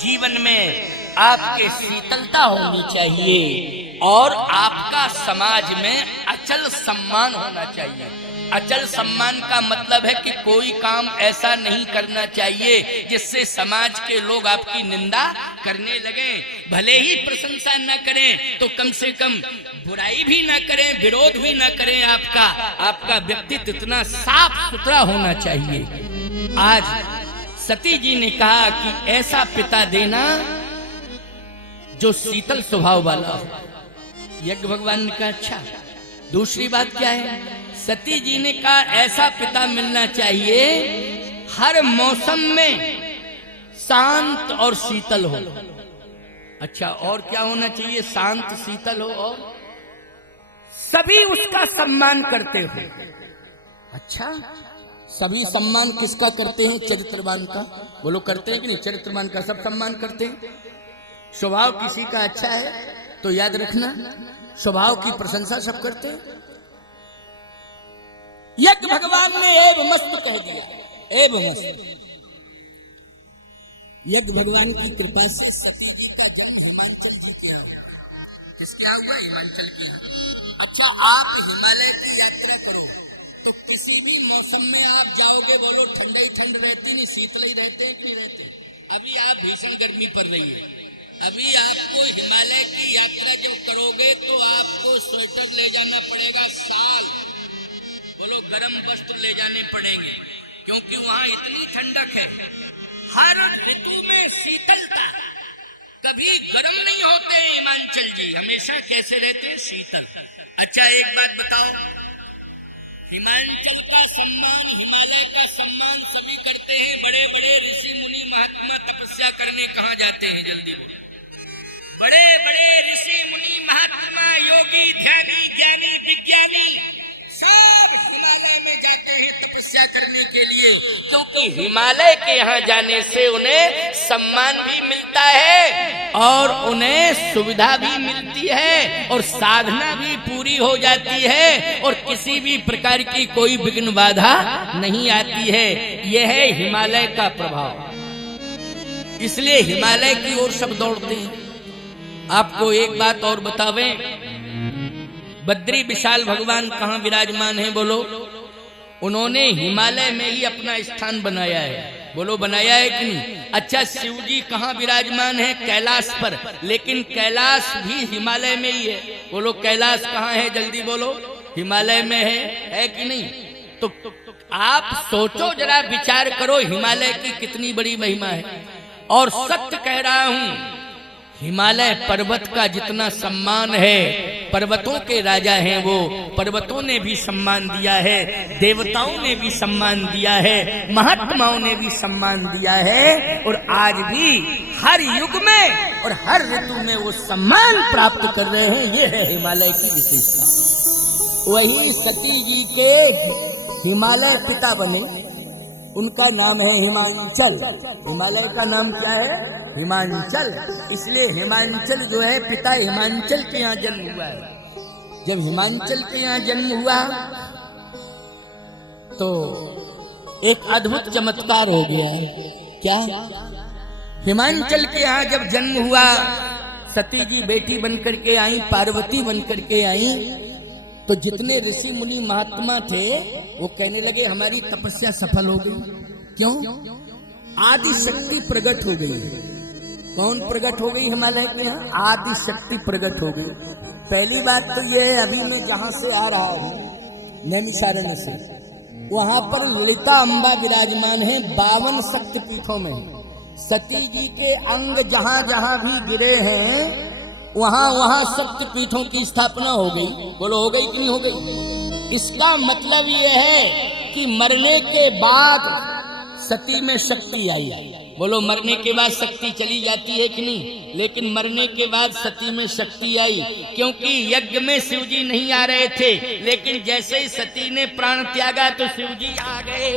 जीवन में आपके शीतलता होनी चाहिए, और आपका समाज में अचल सम्मान होना चाहिए। अचल सम्मान का मतलब है कि कोई काम ऐसा नहीं करना चाहिए जिससे समाज के लोग आपकी निंदा करने लगे। भले ही प्रशंसा न करें तो कम से कम बुराई भी न करें, विरोध भी न करें। आपका व्यक्तित्व इतना साफ सुथरा होना चाहिए। आज सती जी ने कहा कि ऐसा पिता देना जो शीतल स्वभाव वाला हो। यज्ञ भगवान ने कहा अच्छा। दूसरी बात क्या है? सती जी ने कहा ऐसा पिता मिलना चाहिए हर मौसम में शांत और शीतल हो। अच्छा, और क्या होना चाहिए? शांत शीतल हो और सभी उसका सम्मान करते हो। अच्छा, सभी सम्मान किसका करते हैं? चरित्रवान का। बोलो करते हैं कि नहीं? चरित्रवान का सब सम्मान करते हैं। स्वभाव किसी का अच्छा है तो याद रखना स्वभाव की प्रशंसा सब करते हैं। यज्ञ भगवान ने एव मस्त कह दिया, एव मस्त। यज्ञ भगवान की कृपा से सती जी का जन्म हिमांचल जी के यहाँ, किसके यहाँ हुआ? हिमांचल के यहाँ। अच्छा, आप हिमालय की यात्रा करो, तो किसी भी मौसम में आप जाओगे, बोलो ठंड ही ठंड रहती नहीं, शीतल ही रहते हैं कि नहीं रहते? अभी आप भीषण गर्मी पड़ रही है, अभी आपको हिमालय की यात्रा जब करोगे तो आपको स्वेटर ले जाना पड़ेगा साल, बोलो गर्म वस्त्र ले जाने पड़ेंगे, क्योंकि वहां इतनी ठंडक है। हर ऋतु में शीतलता, कभी गर्म नहीं होते हिमाचल जी, हमेशा कैसे रहते हैं? शीतल। अच्छा एक बात बताओ, हिमाचल का सम्मान, हिमालय का सम्मान सभी करते हैं, बड़े बड़े ऋषि मुनि महात्मा तपस्या करने कहाँ जाते हैं? जल्दी बोलो। बड़े बड़े ऋषि मुनि महात्मा, योगी, ध्यानी, ज्ञानी, विज्ञानी सब हिमालय में जाते हैं तपस्या करने के लिए, क्योंकि हिमालय के यहाँ जाने से उन्हें सम्मान भी मिलता है और उन्हें सुविधा भी मिलती है और साधना भी पूरी हो जाती है और किसी भी प्रकार की कोई विघ्न बाधा नहीं आती है। यह है हिमालय का प्रभाव, इसलिए हिमालय की ओर सब दौड़ते हैं। आपको एक बात और बतावें, बद्री विशाल भगवान कहाँ विराजमान है? बोलो। उन्होंने हिमालय में ही अपना स्थान बनाया है, बोलो बनाया है कि नहीं? अच्छा शिव जी कहाँ विराजमान है? कैलाश पर, लेकिन कैलाश भी हिमालय में ही है, बोलो कैलाश कहाँ है? जल्दी बोलो। हिमालय में है कि नहीं? तो आप सोचो जरा, विचार करो हिमालय की कितनी बड़ी महिमा है। और सत्य कह रहा हूं, हिमालय पर्वत का जितना सम्मान है, पर्वतों के राजा हैं वो, पर्वतों ने भी सम्मान दिया है, देवताओं ने भी सम्मान दिया है, महात्माओं ने भी सम्मान दिया है और आज भी हर युग में और हर ऋतु में वो सम्मान प्राप्त कर रहे हैं। ये है हिमालय की विशेषता। वही सती जी के हिमालय पिता बने, उनका नाम है हिमांचल। हिमालय का नाम क्या है? हिमांचल। इसलिए हिमांचल जो है, पिता हिमांचल के यहाँ जन्म हुआ है। जब हिमांचल के यहाँ जन्म हुआ तो एक अद्भुत चमत्कार हो गया। क्या? हिमांचल के यहाँ जब जन्म हुआ, सती जी बेटी बनकर के आई, पार्वती बनकर के आई, तो जितने ऋषि मुनि महात्मा थे वो कहने लगे हमारी तपस्या सफल हो गई। क्यों? आदि शक्ति प्रकट हो गई। कौन प्रकट हो गई हिमालय के यहाँ? आदि शक्ति प्रकट हो गई। पहली बात तो ये है, अभी मैं जहां से आ रहा हूँ नैमिषारण्य से, वहां पर ललिता अम्बा विराजमान है 52 शक्तिपीठों में। सती जी के अंग जहां जहां भी गिरे हैं वहां वहां शक्तिपीठों की स्थापना हो गई। बोलो हो गई कि नहीं हो गई? इसका मतलब यह है कि मरने के बाद सती में शक्ति आई। बोलो मरने के बाद शक्ति चली जाती है कि नहीं? लेकिन मरने के बाद सती में शक्ति आई, क्योंकि यज्ञ में शिव जी नहीं आ रहे थे, लेकिन जैसे ही सती ने प्राण त्यागा तो शिव जी आ गए।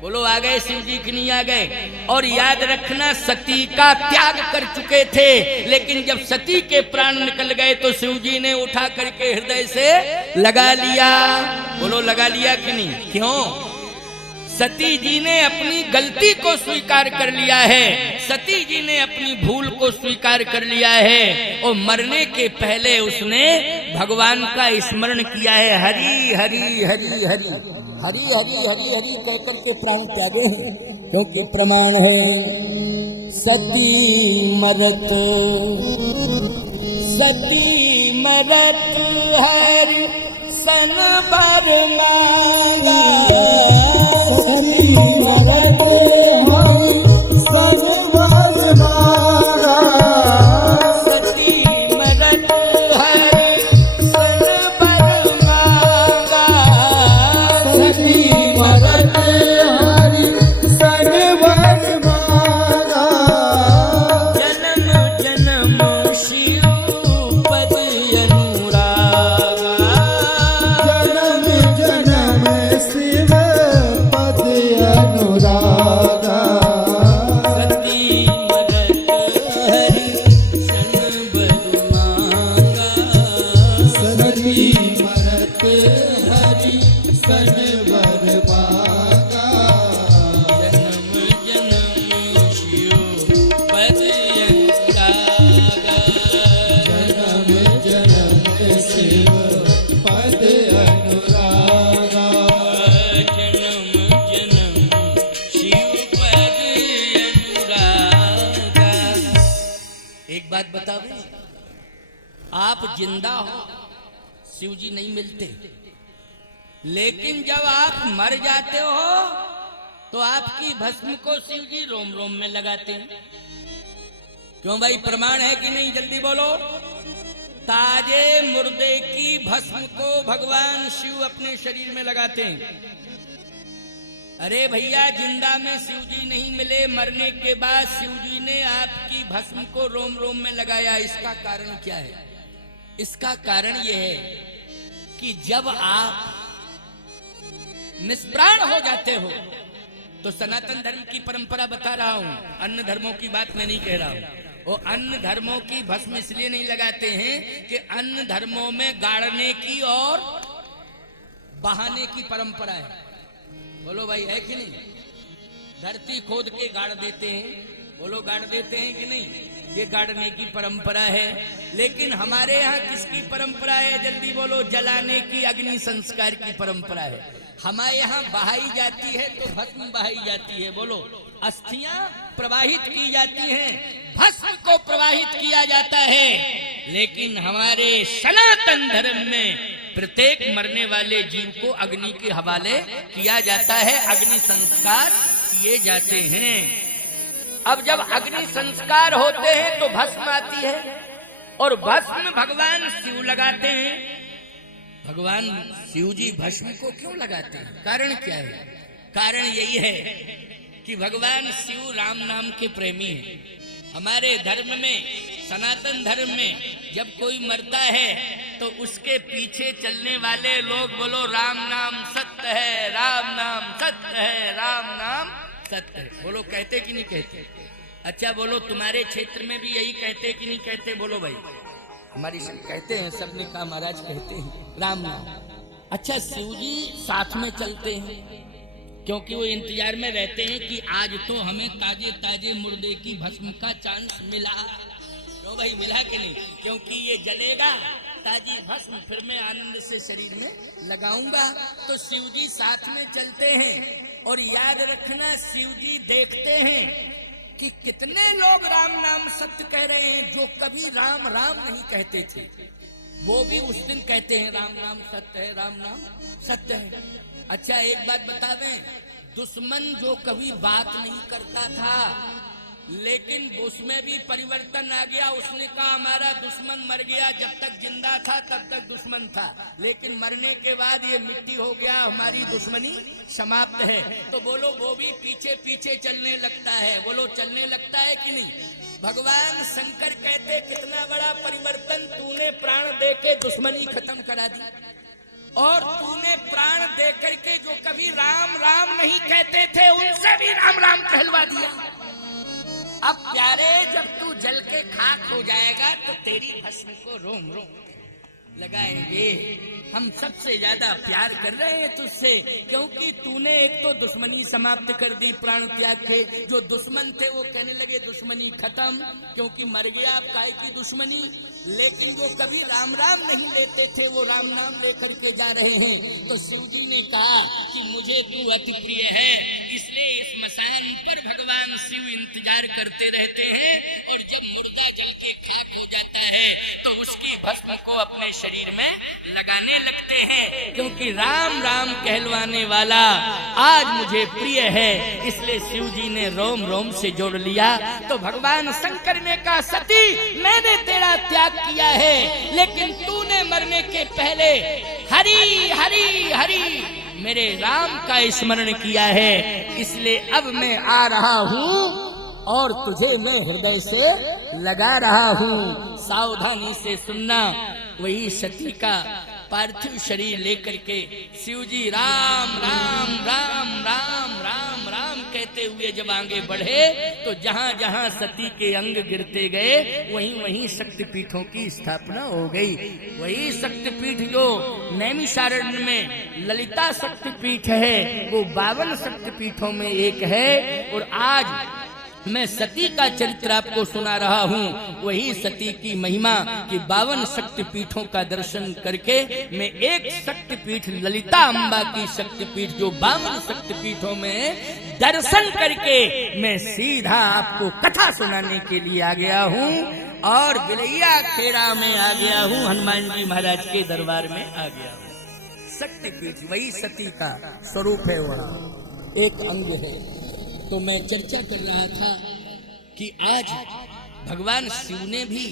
बोलो आ गए शिव जी कि नहीं आ गए? और याद रखना, सती का त्याग कर चुके थे, लेकिन जब सती के प्राण निकल गए तो शिव जी ने उठा करके हृदय से लगा लिया। बोलो लगा लिया कि नहीं? क्यों? सती जी ने अपनी गलती को स्वीकार कर लिया है, सती जी ने अपनी भूल को स्वीकार कर लिया है और मरने के पहले उसने भगवान का स्मरण किया है। हरि हरि हरि हरि हरि हरि हरि हरि कहकर के प्राण त्यागे हैं, क्योंकि प्रमाण है सती मरत हरि सन बर मांगा। सती मरत हरि सन बर मांगा। सती मरत हरि सन बर मांगा। सती मरत हरि सन बर मांगा। जन्म जन्म शिव पद अनुरागा। जन्म जन्म शिव पद अनुरागा। आप जिंदा हो, शिव जी नहीं मिलते, लेकिन जब आप मर जाते हो तो आपकी भस्म को शिव जी रोम रोम में लगाते हैं। क्यों भाई, प्रमाण है कि नहीं? जल्दी बोलो। ताजे मुर्दे की भस्म को भगवान शिव अपने शरीर में लगाते हैं। अरे भैया, जिंदा में शिव जी नहीं मिले, मरने के बाद शिव जी ने आपकी भस्म को रोम रोम में लगाया। इसका कारण क्या है? इसका कारण यह है कि जब आप निष्प्राण हो जाते हो, तो सनातन धर्म की परंपरा बता रहा हूं, अन्य धर्मों की बात मैं नहीं कह रहा हूं। वो अन्य धर्मों की भस्म इसलिए नहीं लगाते हैं कि अन्य धर्मों में गाड़ने की और बहाने की परंपरा है। बोलो भाई, है कि नहीं? धरती खोद के गाड़ देते हैं, बोलो गाड़ देते हैं कि नहीं? ये गाड़ने की परंपरा है। लेकिन हमारे यहाँ किसकी परंपरा है? जल्दी बोलो। जलाने की, अग्नि संस्कार की परंपरा है। हमारे यहाँ बहाई जाती है तो भस्म बहाई जाती है। बोलो, अस्थियां प्रवाहित की जाती हैं, भस्म को प्रवाहित किया जाता है। लेकिन हमारे सनातन धर्म में प्रत्येक मरने वाले जीव को अग्नि के हवाले किया जाता है, अग्नि संस्कार किए जाते हैं। अब जब अग्नि संस्कार होते हैं तो भस्म आती है, और भस्म भगवान शिव लगाते हैं। भगवान शिव जी भस्म को क्यों लगाते हैं? कारण क्या है? कारण यही है कि भगवान शिव राम नाम के प्रेमी हैं। हमारे धर्म में, सनातन धर्म में, जब कोई मरता है तो उसके पीछे चलने वाले लोग बोलो राम नाम सत्य है, राम नाम सत्य है, राम नाम सत्य है। बोलो, कहते कि नहीं कहते? अच्छा बोलो, तुम्हारे क्षेत्र में भी यही कहते कि नहीं कहते? बोलो भाई। हमारी सब कहते हैं, सबने कहा महाराज कहते हैं राम नाम। अच्छा, शिव जी साथ में चलते हैं क्योंकि वो इंतजार में रहते हैं कि आज तो हमें ताजे ताजे मुर्दे की भस्म का चांस मिला। तो भाई मिला कि नहीं? क्योंकि ये जलेगा ताजी भस्म, फिर मैं आनंद से शरीर में लगाऊंगा। तो शिव जी साथ में चलते हैं। और याद रखना, शिव जी देखते हैं कि कितने लोग राम नाम सत्य कह रहे हैं जो कभी राम राम नहीं कहते थे, वो भी उस दिन कहते हैं राम नाम सत्य है, राम नाम सत्य है। अच्छा, एक बात बता दें, दुश्मन जो कभी बात नहीं करता था, लेकिन उसमें भी परिवर्तन आ गया। उसने कहा हमारा दुश्मन मर गया, जब तक जिंदा था तब तक दुश्मन था, लेकिन मरने के बाद ये मिट्टी हो गया, हमारी दुश्मनी समाप्त है। तो बोलो, वो भी पीछे पीछे चलने लगता है। बोलो, चलने लगता है कि नहीं? भगवान शंकर कहते कितना बड़ा परिवर्तन, तूने प्राण दे के दुश्मनी खत्म करा दी, और तूने प्राण दे करके जो कभी राम राम नहीं कहते थे उनसे भी राम राम कहलवा दिया। अब प्यारे, जब तू जल के खाक हो जाएगा तो तेरी भस्म को रोम रोम लगाएंगे। हम सबसे ज्यादा प्यार कर रहे हैं तुझसे, क्योंकि तूने एक तो दुश्मनी समाप्त कर दी प्राण त्याग के। जो दुश्मन थे वो कहने लगे दुश्मनी खत्म, क्योंकि मर गया, अब काहे की दुश्मनी। लेकिन जो कभी राम राम नहीं लेते थे वो राम नाम लेकर के जा रहे हैं। तो शिव जी ने कहा कि मुझे तू अति प्रिय है, इसलिए इस मसान पर भगवान शिव इंतजार करते रहते हैं। और जब मुर्दा जल के खाक हो जाता है तो उसकी भस्म को अपने शरीर में लगाने लगते हैं, क्योंकि राम राम कहलवाने वाला आज मुझे प्रिय है। इसलिए शिव जी ने रोम रोम से जोड़ लिया। तो भगवान शंकर ने कहा, सती मैंने तेरा त्याग किया है, लेकिन तूने मरने के पहले हरि हरि हरि मेरे राम का स्मरण किया है, इसलिए अब मैं आ रहा हूँ और तुझे मैं हृदय से लगा रहा हूँ। सावधानी से सुनना। वही सती का पार्थिव शरीर लेकर के शिव जी राम राम राम राम राम राम कहते हुए जब आगे बढ़े तो जहाँ जहाँ सती के अंग गिरते गए वहीं वहीं शक्तिपीठों की स्थापना हो गई। वही शक्तिपीठ जो नैमिषारण्य में ललिता शक्तिपीठ है वो 52 शक्तिपीठों में एक है। और आज मैं सती का चरित्र आपको सुना रहा हूँ। वही सती की महिमा कि 52 शक्तिपीठों का दर्शन करके मैं एक शक्तिपीठ ललिता अम्बा की शक्तिपीठ जो 52 शक्तिपीठों में दर्शन करके मैं सीधा आपको कथा सुनाने के लिए आ गया हूँ। और बिलैया खेड़ा में आ गया हूँ, हनुमान जी महाराज के दरबार में आ गया हूँ। शक्तिपीठ वही सती का स्वरूप है, वहाँ एक अंग है। तो मैं चर्चा कर रहा था कि आज भगवान शिव ने भी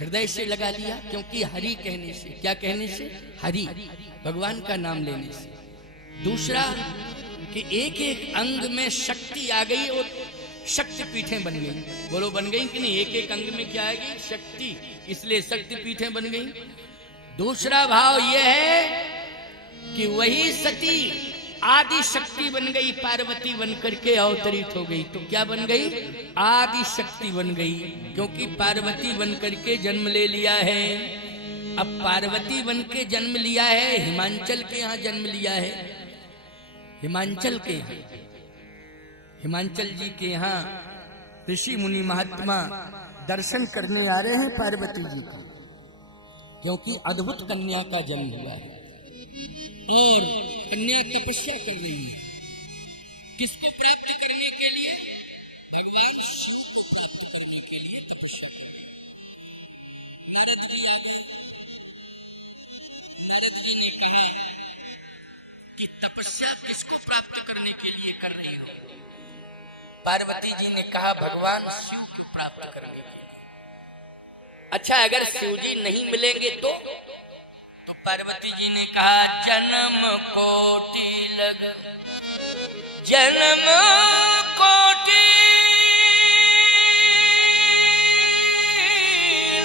हृदय से लगा लिया, क्योंकि हरि कहने से, क्या कहने से, हरि, भगवान का नाम लेने से। दूसरा कि एक एक अंग में शक्ति आ गई और शक्तिपीठें बन गई। बोलो बन गई कि नहीं? एक एक अंग में क्या आ गई? शक्ति, इसलिए शक्तिपीठें बन गई। दूसरा भाव यह है कि वही सती आदि शक्ति बन गई, पार्वती बन करके अवतरित हो गई। तो क्या बन गई? आदि शक्ति बन गई, क्योंकि पार्वती बन करके जन्म ले लिया है। अब पार्वती बन के जन्म लिया है, हिमांचल के यहाँ जन्म लिया है। हिमांचल के यहाँ, हिमांचल जी के यहाँ ऋषि मुनि महात्मा दर्शन करने आ रहे हैं पार्वती जी को, क्योंकि अद्भुत कन्या का जन्म हुआ है। और कन्या तपस्या कर रही है, किसको प्राप्त करने के लिए? भगवान शिव को प्राप्त करने के लिए तपस्या। नारद जी ने कहा कि तपस्या किसको प्राप्त करने के लिए कर रहे हो? पार्वती जी ने कहा भगवान शिव को प्राप्त करने के लिए। अच्छा, अगर शिव जी नहीं मिलेंगे तो पार्वती जी ने कहा जन्म कोटि लग, जन्म कोटि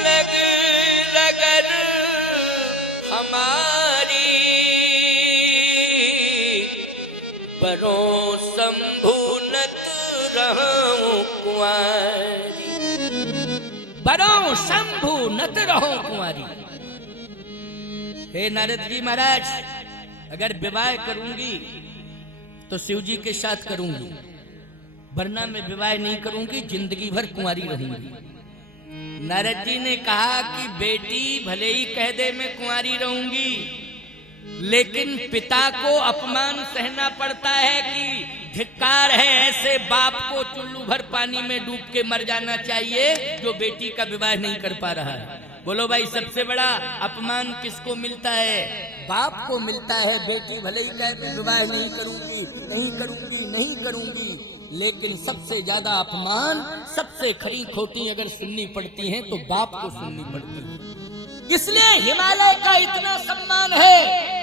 लग लगन हमारी, बरो शंभु नत रहूं कुंवारी, बरो शंभु नत रहूं कुंवारी। हे नारद जी महाराज, अगर विवाह करूंगी तो शिव जी के साथ करूंगी, वरना मैं विवाह नहीं करूंगी, जिंदगी भर कुंवारी रहूंगी। नारद जी ने कहा कि बेटी भले ही कह दे मैं कुंवारी रहूंगी, लेकिन पिता को अपमान सहना पड़ता है कि धिक्कार है ऐसे बाप को चुल्लू भर पानी में डूब के मर जाना चाहिए जो बेटी का विवाह नहीं कर पा रहा है। बोलो भाई, सबसे बड़ा अपमान किसको मिलता है? बाप को मिलता है। बेटी भले ही कहे मैं विवाह नहीं करूंगी, नहीं करूंगी, नहीं करूंगी, लेकिन सबसे ज्यादा अपमान, सबसे खरी खोटी अगर सुननी पड़ती है तो बाप को सुननी पड़ती है। इसलिए हिमालय का इतना सम्मान है,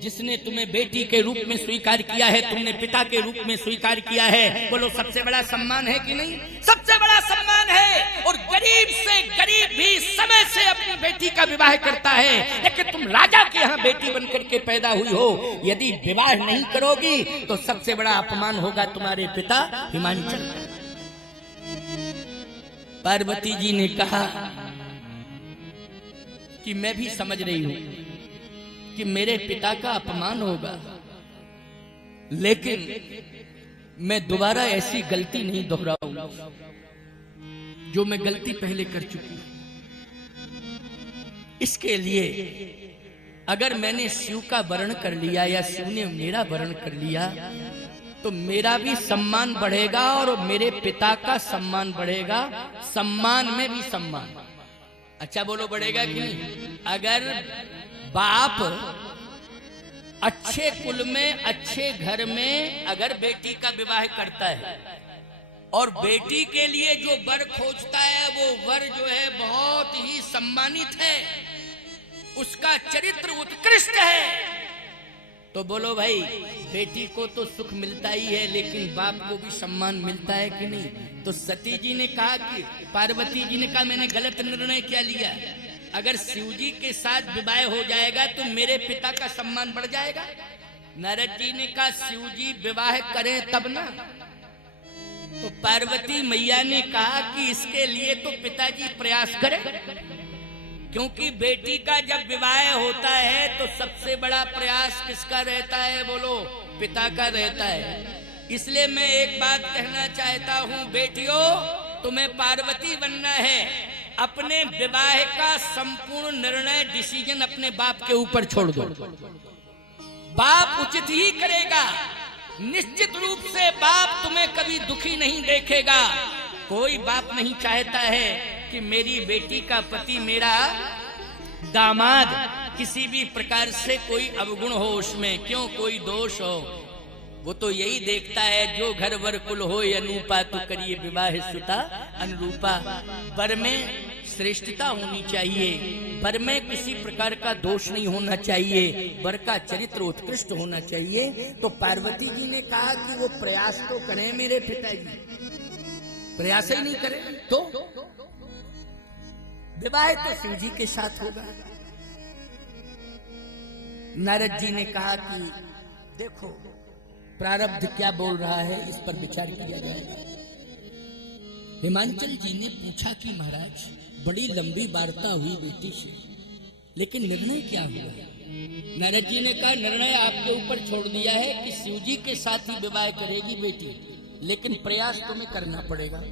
जिसने तुम्हें बेटी के रूप में स्वीकार किया है, तुमने पिता के रूप में स्वीकार किया है। बोलो सबसे बड़ा सम्मान है कि नहीं? सबसे बड़ा सम्मान है। और गरीब से गरीब भी समय से अपनी बेटी का विवाह करता है, लेकिन तुम राजा के यहाँ बेटी बनकर के पैदा हुई हो, यदि विवाह नहीं करोगी तो सबसे बड़ा अपमान होगा तुम्हारे पिता हिमांचल। पार्वती जी ने कहा कि मैं भी समझ रही हूं कि मेरे पिता का अपमान होगा, लेकिन मैं दोबारा ऐसी गलती नहीं दोहराऊंगा जो मैं गलती पहले कर चुकी। इसके लिए अगर मैंने शिव का वर्ण कर लिया या शिव ने मेरा वर्ण कर लिया तो मेरा भी सम्मान बढ़ेगा और मेरे पिता का सम्मान बढ़ेगा, सम्मान में भी सम्मान। अच्छा बोलो, बढ़ेगा कि नहीं? अगर बाप अच्छे कुल में, अच्छे घर में अगर बेटी का विवाह करता है और बेटी के लिए जो वर खोजता है वो वर जो है बहुत ही सम्मानित है, उसका चरित्र उत्कृष्ट है, तो बोलो भाई बेटी को तो सुख मिलता ही है, लेकिन बाप को भी सम्मान मिलता है कि नहीं? तो सती जी ने कहा कि पार्वती जी ने कहा मैंने गलत निर्णय क्या लिया, अगर शिव जी के साथ विवाह हो जाएगा तो मेरे पिता का सम्मान बढ़ जाएगा। नारद जी ने कहा शिव जी विवाह करें तब ना। तो पार्वती मैया ने कहा कि इसके लिए तो पिताजी प्रयास करें, क्योंकि बेटी का जब विवाह होता है तो सबसे बड़ा प्रयास किसका रहता है? बोलो, पिता का रहता है। इसलिए मैं एक बात कहना चाहता हूँ, बेटियों तुम्हें पार्वती बनना है, अपने विवाह का संपूर्ण निर्णय, डिसीजन अपने बाप के ऊपर छोड़ दो। बाप उचित ही करेगा, निश्चित रूप से बाप तुम्हें कभी दुखी नहीं देखेगा। कोई बाप नहीं चाहता है कि मेरी बेटी का पति, मेरा दामाद किसी भी प्रकार से कोई अवगुण हो, उसमें क्यों कोई दोष हो। वो तो यही देखता है जो घर वर कुल हो अनूपा, तो करिए विवाह सुता अनुरूपा। वर में श्रेष्ठता होनी चाहिए, वर में किसी प्रकार का दोष नहीं होना चाहिए, वर का चरित्र उत्कृष्ट होना चाहिए। तो पार्वती जी ने कहा कि वो प्रयास तो करें मेरे पिताजी, प्रयास ही नहीं करें तो विवाह तो शिव जी के साथ होगा। नारद जी ने कहा कि देखो प्रारब्ध क्या बोल रहा है, इस पर विचार किया जाएगा। हिमांचल जी ने पूछा कि महाराज बड़ी लंबी वार्ता हुई बेटी से, लेकिन निर्णय क्या हुआ? नारद जी ने कहा निर्णय आपके ऊपर छोड़ दिया है कि शिव जी के साथ ही विवाह करेगी बेटी, लेकिन प्रयास तुम्हें करना पड़ेगा।